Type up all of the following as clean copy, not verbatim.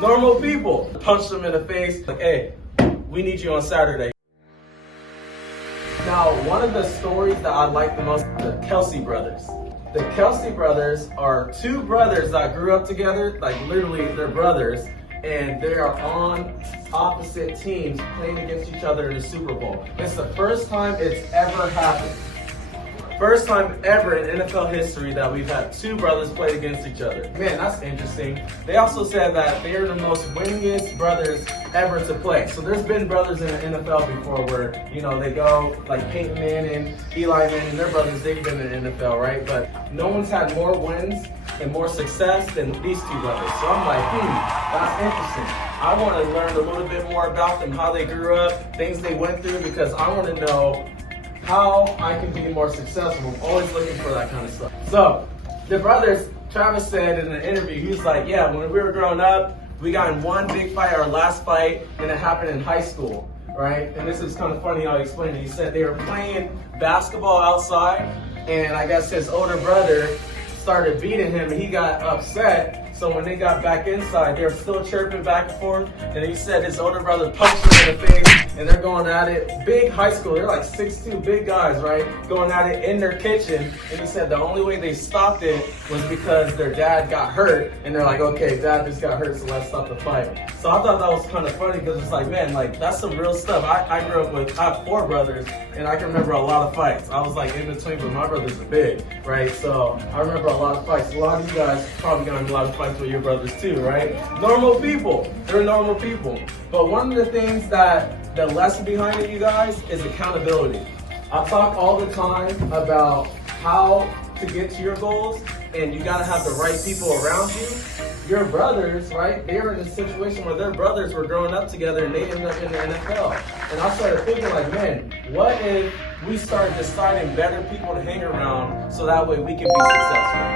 Normal people. Punch them in the face, like, hey, we need you on Saturday. Now, one of the stories that I like the most, the Kelce Brothers. The Kelce Brothers are two brothers that grew up together, like literally they're brothers, and they are on opposite teams playing against each other in the Super Bowl. It's the first time it's ever happened. First time ever in NFL history that we've had two brothers play against each other. Man, that's interesting. They also said that they are the most winningest brothers ever to play. So there's been brothers in the NFL before where, you know, they go like Peyton Manning, Eli Manning, their brothers, they've been in the NFL, right? But no one's had more wins and more success than these two brothers. So I'm like, that's interesting. I want to learn a little bit more about them, how they grew up, things they went through, because I want to know how I can be more successful. I'm always looking for that kind of stuff. So the brothers, Travis said in an interview, he was like, yeah, when we were growing up, we got in one big fight, our last fight, and it happened in high school, right? And this is kind of funny how he explained it. He said they were playing basketball outside, and I guess his older brother started beating him, and he got upset. So when they got back inside, they were still chirping back and forth. And he said his older brother punched him in the face, and they're going at it. Big high school, they're like 6'2", big guys, right? Going at it in their kitchen. And he said the only way they stopped it was because their dad got hurt. And they're like, okay, dad just got hurt, so let's stop the fight. So I thought that was kind of funny because it's like, man, like that's some real stuff. I grew up with, I have 4 brothers, and I can remember a lot of fights. I was like in between, but my brothers are big, right? So I remember a lot of fights. A lot of you guys probably got in a lot of fights with your brothers too, right? Normal people. They're normal people. But one of the things that the lesson behind it, you guys, is accountability. I talk all the time about how to get to your goals, and you gotta have the right people around you. Your brothers, right? They were in a situation where their brothers were growing up together and they ended up in the NFL. And I started thinking like, man, what if we start deciding better people to hang around so that way we can be successful?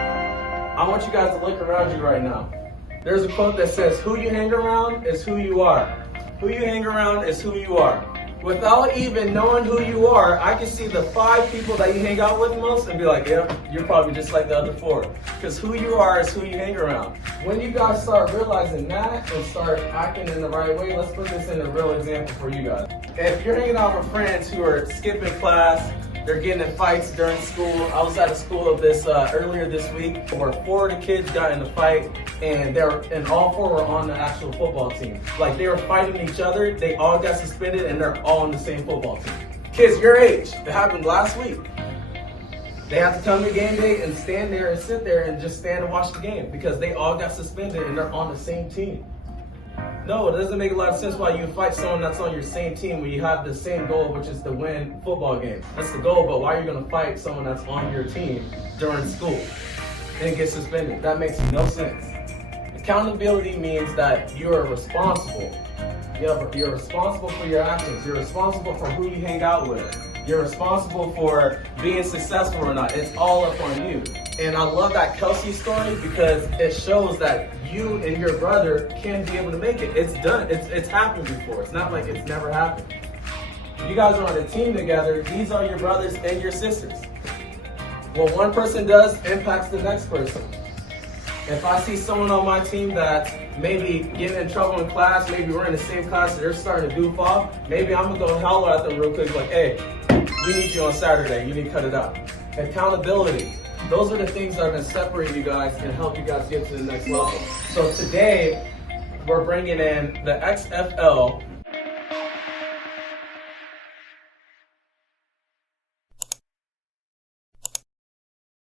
I want you guys to look around you right now. There's a quote that says, who you hang around is who you are. Who you hang around is who you are. Without even knowing who you are, I can see the 5 people that you hang out with most and be like, yep, you're probably just like the other 4. Because who you are is who you hang around. When you guys start realizing that and start acting in the right way, let's put this in a real example for you guys. If you're hanging out with friends who are skipping class, they're getting in fights during school. I was at a school of this earlier this week where 4 of the kids got in a fight, and all 4 were on the actual football team. Like they were fighting each other, they all got suspended, and they're all on the same football team. Kids your age, it happened last week. They have to come to game day and stand there and sit there and just stand and watch the game because they all got suspended and they're on the same team. No, it doesn't make a lot of sense why you fight someone that's on your same team when you have the same goal, which is to win football games. That's the goal, but why are you going to fight someone that's on your team during school and get suspended? That makes no sense. Accountability means that you're responsible. You're responsible for your actions. You're responsible for who you hang out with. You're responsible for being successful or not. It's all up on you. And I love that Kelce story because it shows that you and your brother can be able to make it. It's done. It's happened before. It's not like it's never happened. You guys are on a team together. These are your brothers and your sisters. What one person does impacts the next person. If I see someone on my team that's maybe getting in trouble in class, maybe we're in the same class and they're starting to goof off, maybe I'm going to go holler at them real quick like, hey, we need you on Saturday. You need to cut it out. Accountability. Those are the things that are going to separate you guys and help you guys get to the next level. So today, we're bringing in the XFL